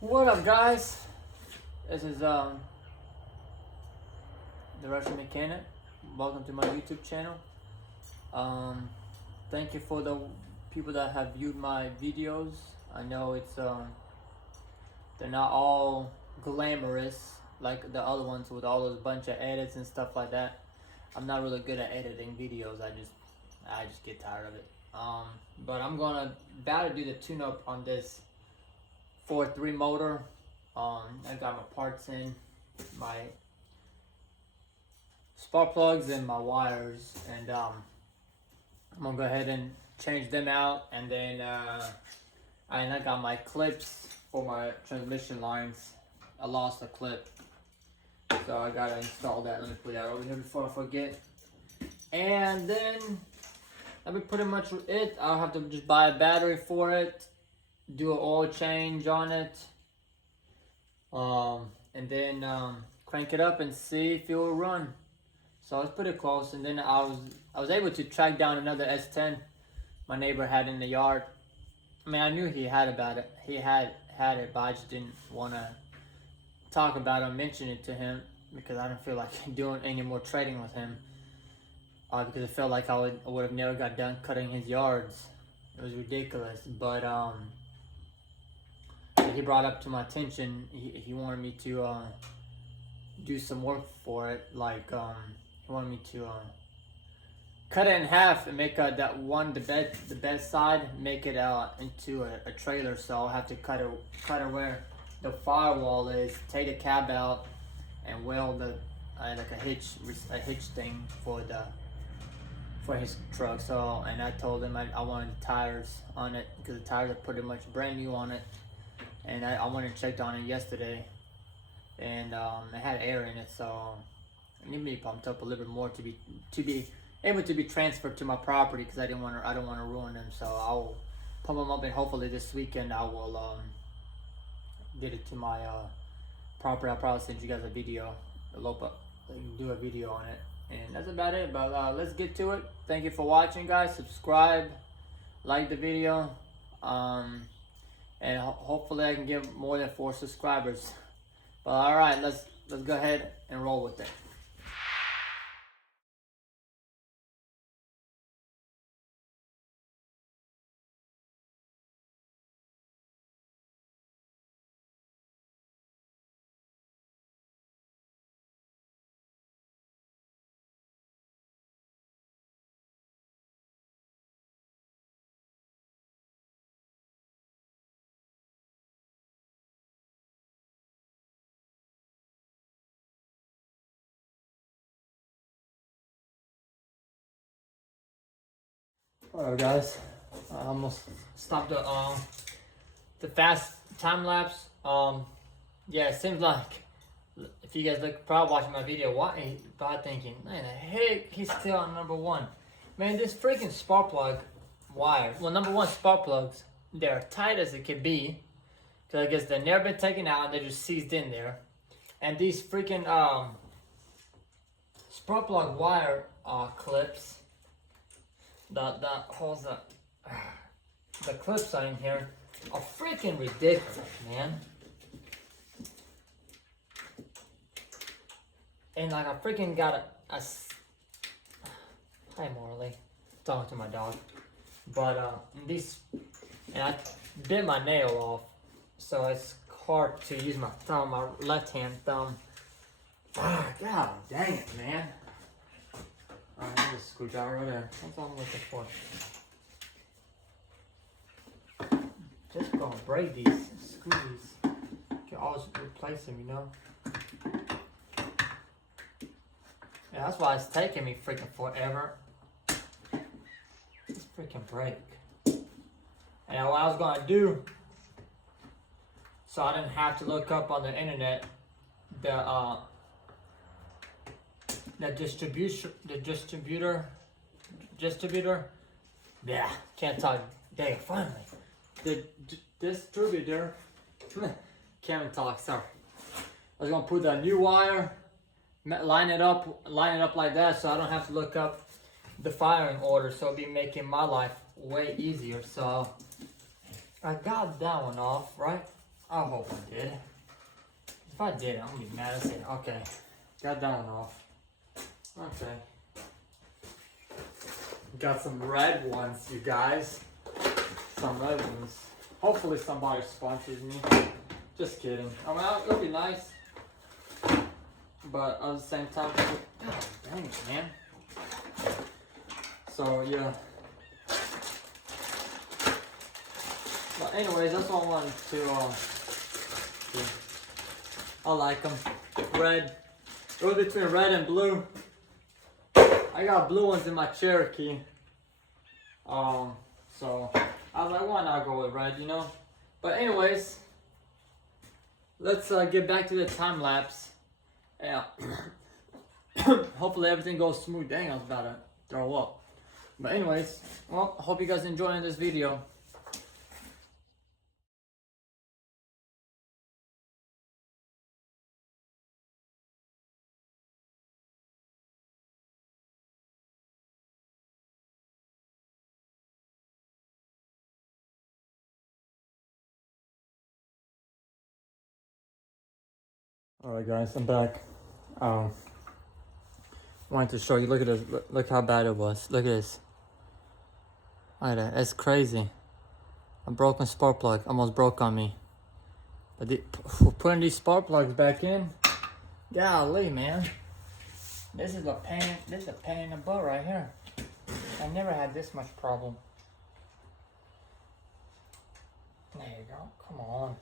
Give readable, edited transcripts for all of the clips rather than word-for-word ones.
What up, guys? This is the Russian Mechanic. Welcome to my YouTube channel. Thank you for the people that have viewed my videos. I know it's they're not all glamorous like the other ones with all those bunch of edits and stuff like that. I'm not really good at editing videos. I just get tired of it. But I'm about to do the tune-up on this 4.3 motor. I got my parts in, my spark plugs and my wires, and I'm gonna go ahead and change them out, and then I got my clips for my transmission lines. I lost a clip, so I gotta install that. Let me put that over here before I forget. And then that'll be pretty much it. I'll have to just buy a battery for it, do an oil change on it, and then crank it up and see if it will run. So it's pretty close. And then I was able to track down another S10 my neighbor had in the yard. I mean, I knew he had it. He had it, but I just didn't want to talk about it or mention it to him because I didn't feel like doing any more trading with him. Because it felt like I would have never got done cutting his yards. It was ridiculous. But he brought up to my attention. He wanted me to do some work for it. Like he wanted me to cut it in half and make the bed side, make it into a trailer. So I'll have to cut it where the firewall is, take the cab out, and weld like a hitch thing for his truck. So, and I told him I wanted the tires on it because the tires are pretty much brand new on it. And I went and checked on it yesterday, and it had air in it, so it needed to be pumped up a little bit more to be able to be transferred to my property because I don't want to ruin them. So I'll pump them up, and hopefully this weekend I will get it to my property. I'll probably send you guys a video, do a video on it, and that's about it. But let's get to it. Thank you for watching, guys. Subscribe, like the video. And hopefully I can get more than 4 subscribers. But all right, let's go ahead and roll with it. Alright, guys, I almost stopped the fast time lapse. Yeah, it seems like if you guys probably watching my video, probably thinking, man, the heck, he's still on number 1. Man, this freaking spark plug wire. Well, number 1, spark plugs, they're tight as it can be, because I guess they've never been taken out and they're just seized in there. And these freaking spark plug wire clips. The holes the clips are in here are freaking ridiculous, man. And like I freaking got a hi Morley, talking to my dog. But and I bit my nail off, so it's hard to use my thumb, my left hand thumb. God dang it, man. Alright, there's a screwdriver over there. That's all I'm looking for. Just gonna break these screws. You can always replace them, you know? Yeah, that's why it's taking me freaking forever. Just freaking break. And what I was gonna do, so I didn't have to look up on the internet the distributor. Yeah, can't talk. Dang, finally. The distributor. Can't even talk. Sorry. I was gonna put the new wire, line it up like that, so I don't have to look up the firing order. So it'll be making my life way easier. So I got that one off, right? I hope I did. If I did, I'm gonna be mad. I said, okay, got that one off. Okay. Got some red ones, you guys. Some red ones. Hopefully somebody sponsors me. Just kidding. I mean, it'll be nice. But at the same time, God dang it, man. So, yeah. But anyways, that's what I wanted to do. I like them. Red. It was between red and blue. I got blue ones in my Cherokee. So I was like, why not go with red, you know? But anyways, let's get back to the time lapse. Yeah. Hopefully everything goes smooth. Dang, I was about to throw up. But anyways, well, I hope you guys enjoying this video. Alright guys, I'm back. Wanted to show you, look at this, look how bad it was. Look at this. Look at that, that's crazy. A broken spark plug, almost broke on me. But putting these spark plugs back in, golly man. This is a pain in the butt right here. I never had this much problem. There you go, come on.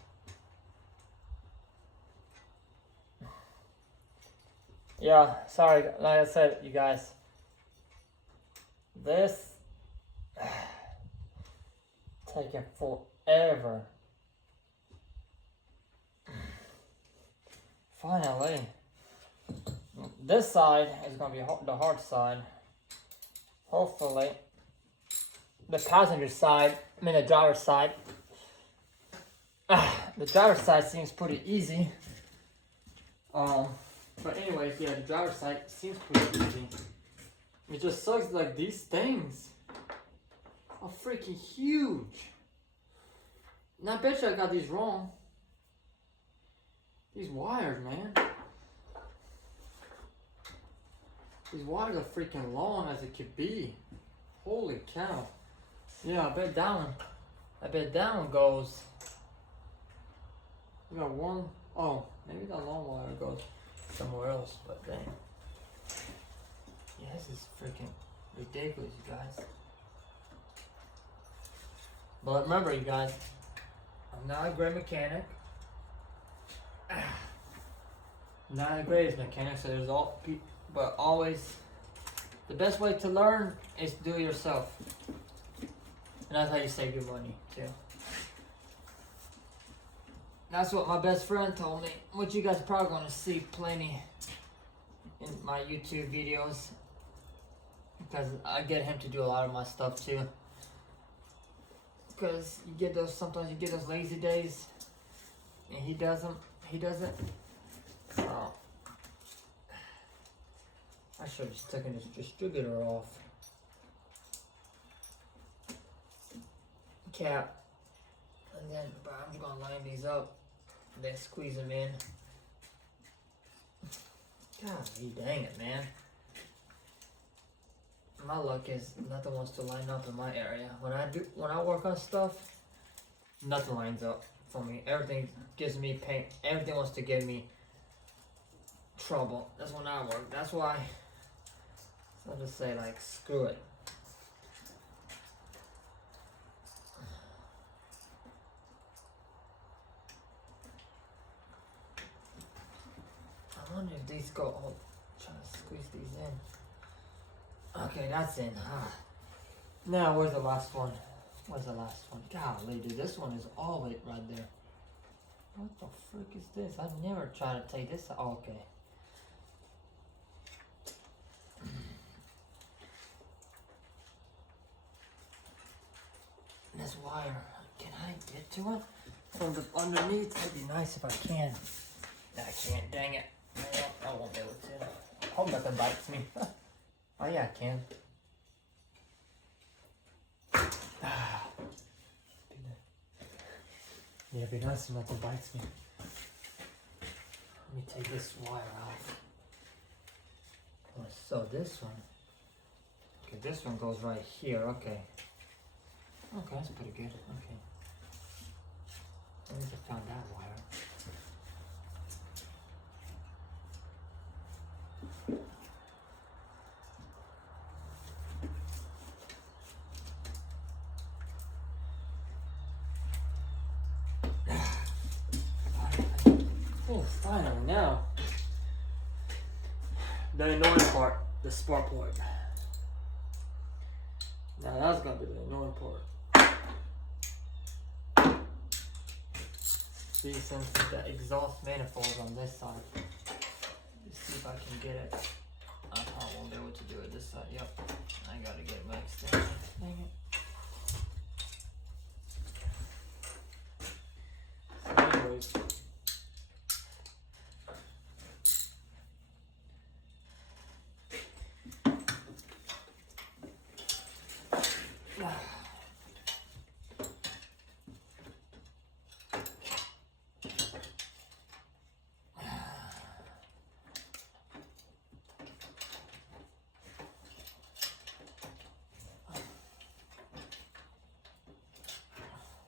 Yeah, sorry, like I said, you guys. This taking forever. Finally. This side is going to be the hard side. Hopefully. The passenger side, I mean the driver's side. The driver's side seems pretty easy. But anyways, yeah, the driver's side seems pretty easy. It just sucks like these things are freaking huge. And I bet you I got these wrong. These wires, man. These wires are freaking long as it could be. Holy cow. Yeah, I bet that one goes. We got one. Oh, maybe that long wire goes somewhere else, but dang. Yeah, this is freaking ridiculous, you guys. But remember, you guys, I'm not a great mechanic. Not the greatest mechanic, so there's but always, the best way to learn is to do it yourself. And that's how you save your money, too. That's what my best friend told me, which you guys are probably going to see plenty in my YouTube videos, because I get him to do a lot of my stuff too. Because you get those, sometimes you get those lazy days, and he doesn't. So I should have just taken this distributor off. Cap. And then, but I'm just gonna line these up, and then squeeze them in. Golly, dang it, man. My luck is nothing wants to line up in my area. When I work on stuff, nothing lines up for me. Everything gives me pain. Everything wants to give me trouble. That's when I work. That's why I just say, like, screw it. I wonder if these go. Oh, trying to squeeze these in. Okay, that's in. Now, where's the last one? Where's the last one? Golly, dude, this one is all the way right there. What the frick is this? I never tried to take this out. Oh, okay. This wire, can I get to it from the underneath? That'd be nice if I can. No, I can't, dang it. I won't be able to. Hope nothing bites me. Oh yeah, I can. Yeah, it'd be nice if nothing bites me. Let me take this wire off. So this one. Okay, this one goes right here. Okay. Okay, that's pretty good. Okay. Let me just find that wire. Oh, finally now. The annoying part, the spark plug. Now that's gonna be the annoying part. See, since the exhaust manifold's on this side, let's see if I can get it. I probably won't be able to do it this side. Yep, I gotta get my extension. Dang it. So anyways.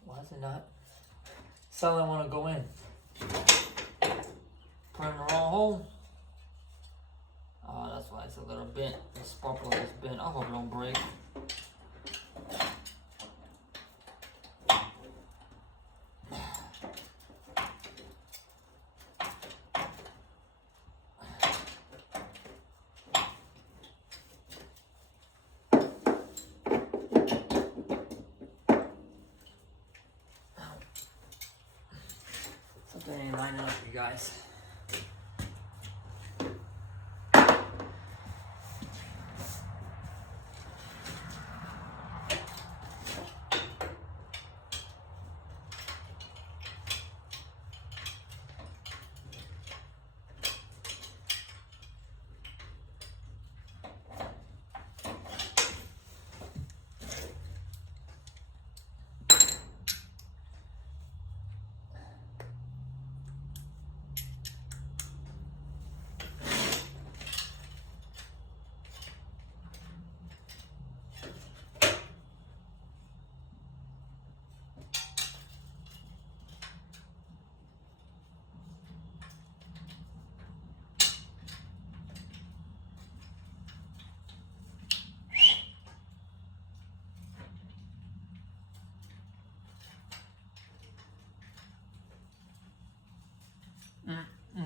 Why is it not? So I want to go in. Put in the wrong hole. Oh, that's why it's a little bent. The spark plug is bent. I hope it don't break. Something ain't lining up, you guys.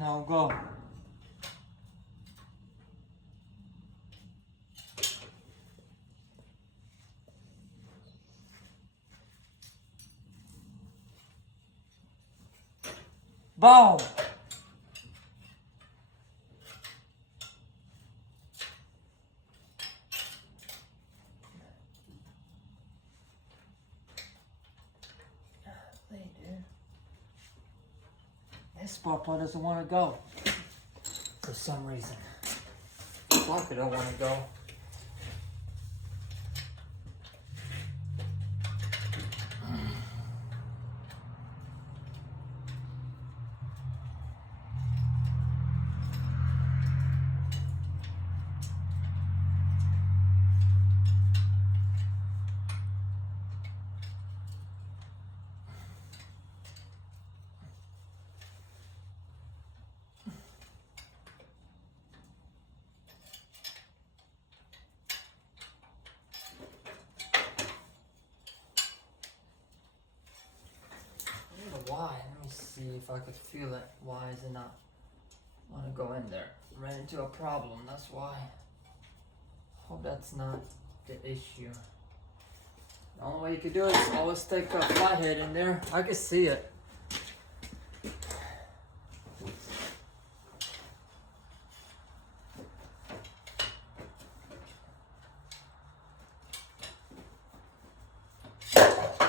No, go. Boom! This spark plug doesn't want to go for some reason. Socket don't want to go. Why? Let me see if I could feel it. Why is it not want to go in there? Ran into a problem, that's why. Hope that's not the issue. The only way you could do it is always take a flathead in there. I can see it.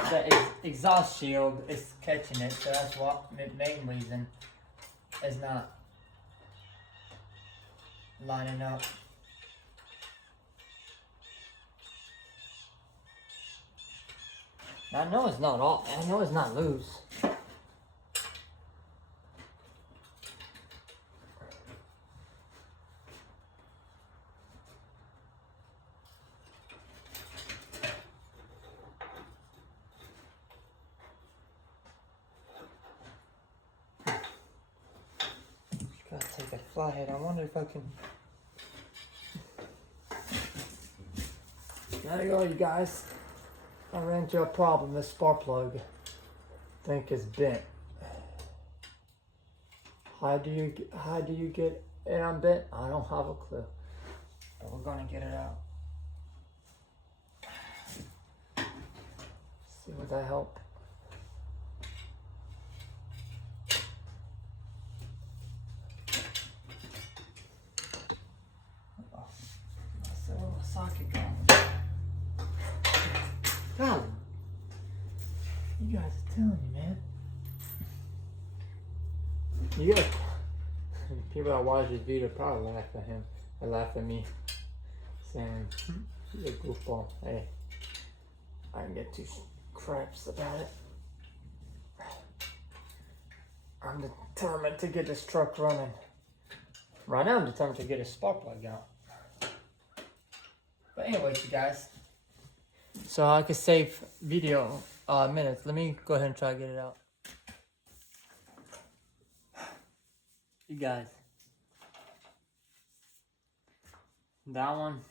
The exhaust shield is catching it, so that's what the main reason is not lining up. I know it's not all. I know it's not loose. flathead. I wonder if I can. There you go, you guys. I ran into a problem. This spark plug, I think, is bent. How do you get it unbent? I don't have a clue. But we're gonna get it out. See, would that help? Oh, that's a little socket going. God, you guys are telling me, man. You guys, people that watch this video probably laugh at him. They laugh at me, saying, "You're a goofball." Hey, I can get too craps about it. I'm determined to get this truck running. Right now, I'm determined to get a spark plug out. But anyways, you guys. So I could save video minutes. Let me go ahead and try to get it out. You guys. That one.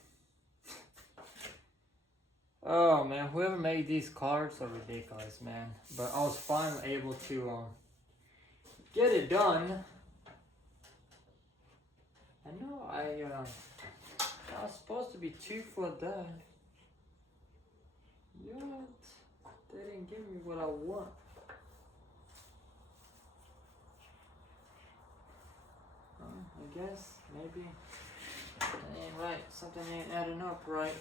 Oh man, whoever made these cards are ridiculous, man. But I was finally able to get it done. I know I was supposed to be 2 for that. Yet they didn't give me what I want. I guess maybe that ain't right. Something ain't adding up right.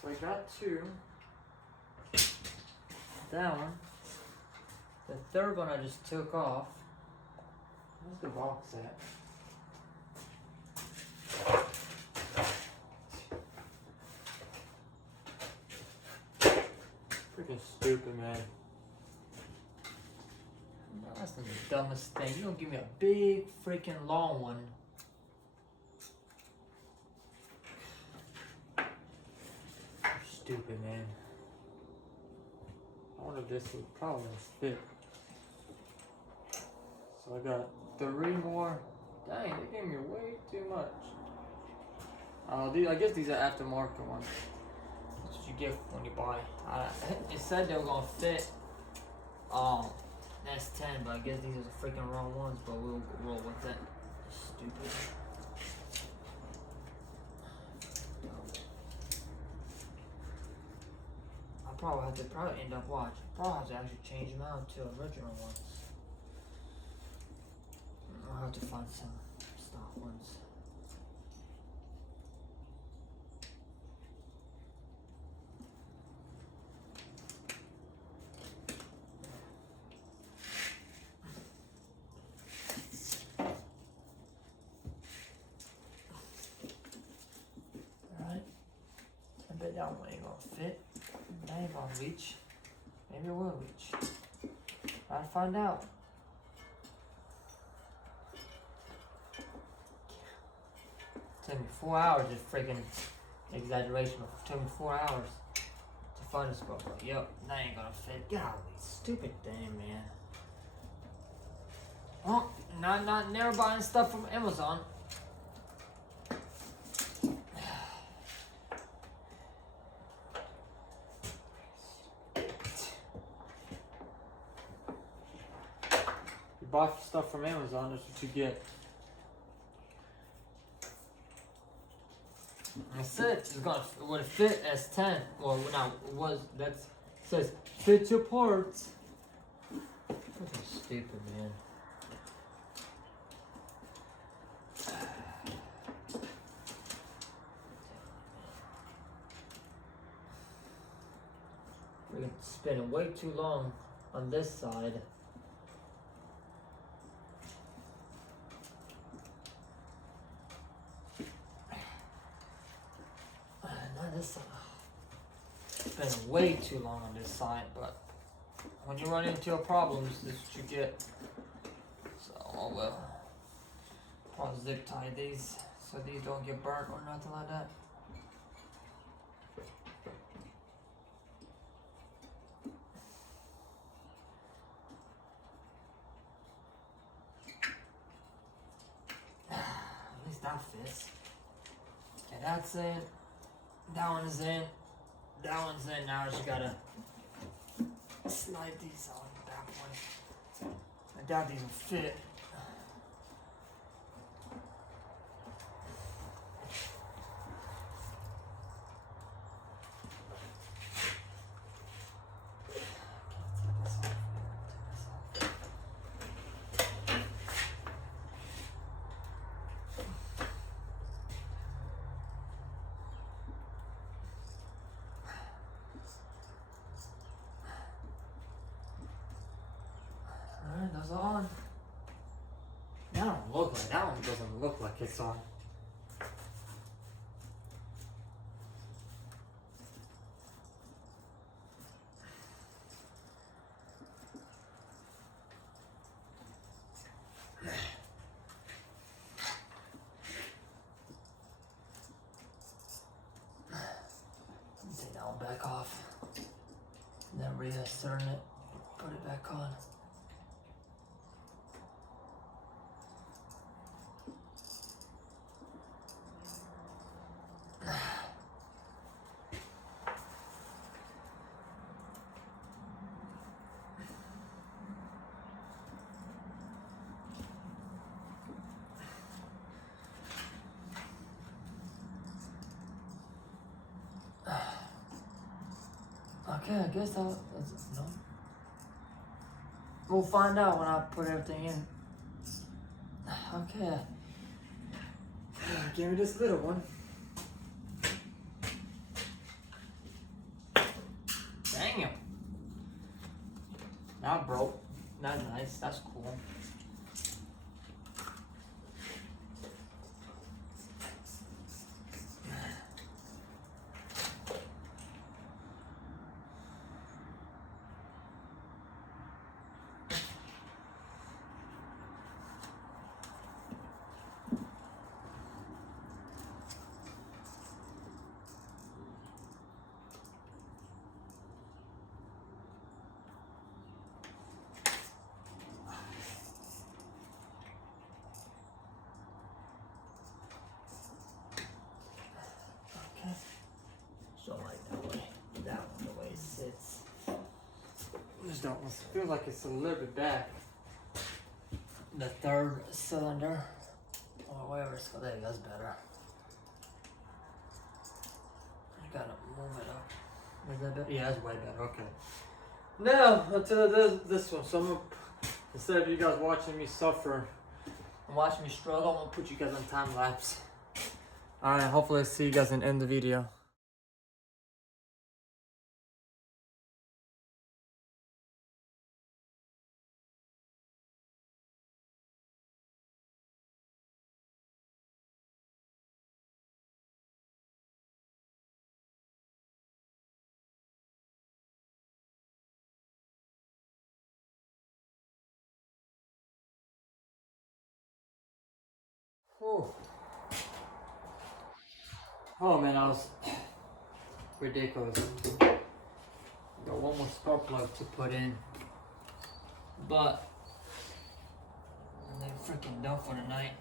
So I got 2. That one. The third one I just took off. Where's the box at? Freaking stupid, man. No, that's the dumbest thing. You don't give me a big freaking long one. Stupid, man. I wonder if this would probably fit. So I got 3 more. Dang, they gave me way too much. I guess these are aftermarket ones. That's what you get when you buy. It said they were gonna fit S10, but I guess these are the freaking wrong ones. But we'll roll with it. Stupid. I probably have to end up watching. Probably have to actually change them out to original ones. I'll have to find some stock ones. Alright. I bet that one ain't gonna fit. That ain't gonna reach. Maybe it will reach. I'll find out. Took me 4 hours, just freaking exaggeration. It took me 4 hours to find this book. Yep, that ain't gonna fit. Golly, stupid thing, man. Well, not never buying stuff from Amazon. You buy stuff from Amazon, that's what you get. I said it's gonna would fit S10. Well, now it was that says fit your parts. Fucking stupid, man. We're spending way too long on this side. This side. Spend way too long on this side, but when you run into a problem, this is what you get. So, oh well. Probably zip tie these so these don't get burnt or nothing like that. that fits. Okay, that's in. That one is in. That one's in. Now I just gotta slide these on the back one. I doubt these will fit. Alright, those are on. That don't look like, that one doesn't look like it's on. Take that one back off. And then reinsert it. Put it back on. Okay, I guess that's no. We'll find out when I put everything in. Okay. Give me this little one. Dang. That broke. That's nice. That's cool. Don't like that way. That one, the way it sits. Just don't feel like it's a little bit back. The third cylinder, or whatever it's called. There you go, that's better. You gotta move it up. Is that better? Yeah, that's way better. Okay. Now until this one. So I'm gonna, instead of you guys watching me suffer and watching me struggle, I'm gonna put you guys on time lapse. All right. Hopefully, I see you guys in the end of the video. Whew. Oh man, that was ridiculous. Got one more spark plug to put in, but they're freaking done for the night.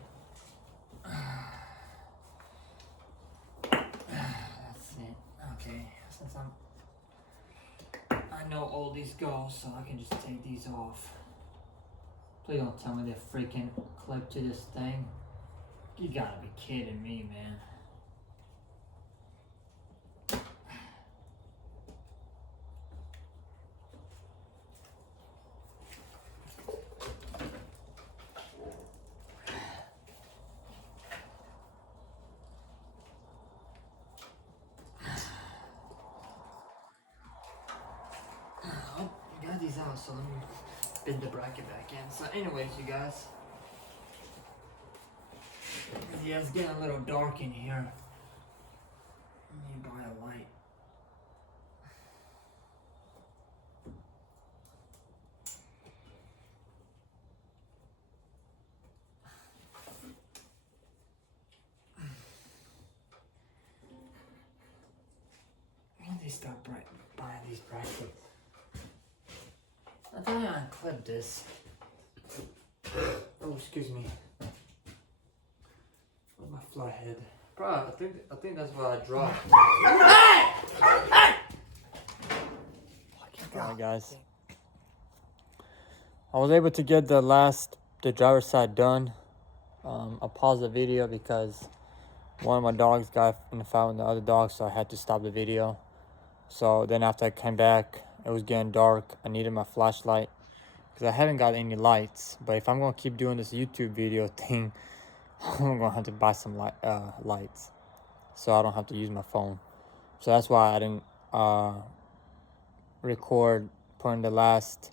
That's it. Okay, since I know all these go, so I can just take these off. Please don't tell me they're freaking clipped to this thing. You gotta be kidding me, man. Got these out, so let me bend the bracket back in. So anyways, you guys, yeah, it's getting a little dark in here. I need to buy a light. When did they start buying these brackets? I thought I unclipped this. Oh, excuse me. Where'd my flathead. Bro, I think that's what I dropped. Alright guys, I was able to get the driver's side done. I paused the video because one of my dogs got in the fight with the other dog, so I had to stop the video. So then after I came back, it was getting dark. I needed my flashlight because I haven't got any lights. But if I'm gonna keep doing this YouTube video thing, I'm gonna have to buy some lights, so I don't have to use my phone. So that's why I didn't record putting the last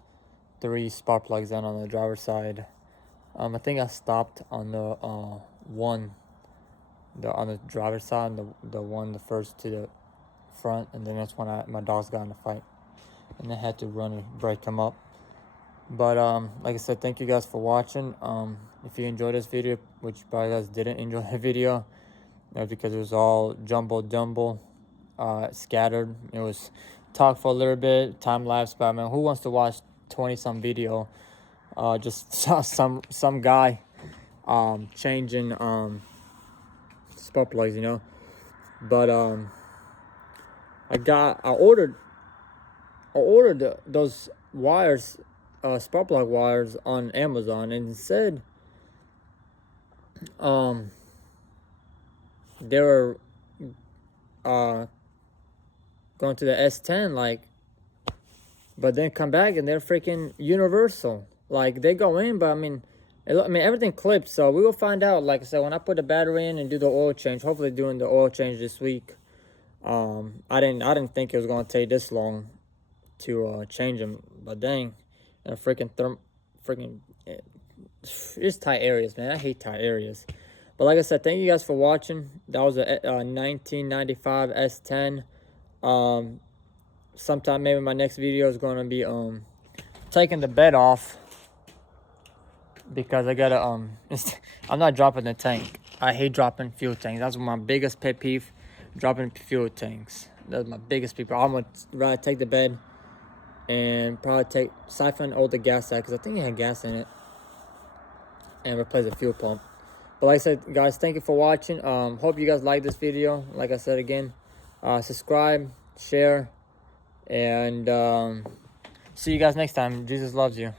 3 spark plugs in on the driver's side. I think I stopped on the on the driver's side, the first to the front, and then that's when my dogs got in a fight, and I had to run and break them up. But like I said, thank you guys for watching. If you enjoyed this video, which you probably guys didn't enjoy the video, because it was all jumble, scattered. It was talk for a little bit, time lapse, but I mean, who wants to watch 20-some video? Just some guy changing spark plugs, you know. But I ordered those wires, spark plug wires, on Amazon, and it said they were going to the S10, like, but then come back and they're freaking universal. Like, they go in, but I mean everything clips, so we will find out. Like I said, when I put the battery in and do the oil change, hopefully doing the oil change this week. I didn't think it was gonna take this long to change them, but dang, and it's tight areas, man. I hate tight areas. But like I said, thank you guys for watching. That was a 1995 S10. Sometime maybe my next video is gonna be taking the bed off, because I gotta I'm not dropping the tank. I hate dropping fuel tanks. That's my biggest pet peeve, dropping fuel tanks. That's my biggest peeve. I'm gonna rather take the bed and probably siphon all the gas out, because I think it had gas in it, and replace the fuel pump. But like I said, guys, thank you for watching. Hope you guys like this video. Like I said again, subscribe, share, and see you guys next time. Jesus loves you.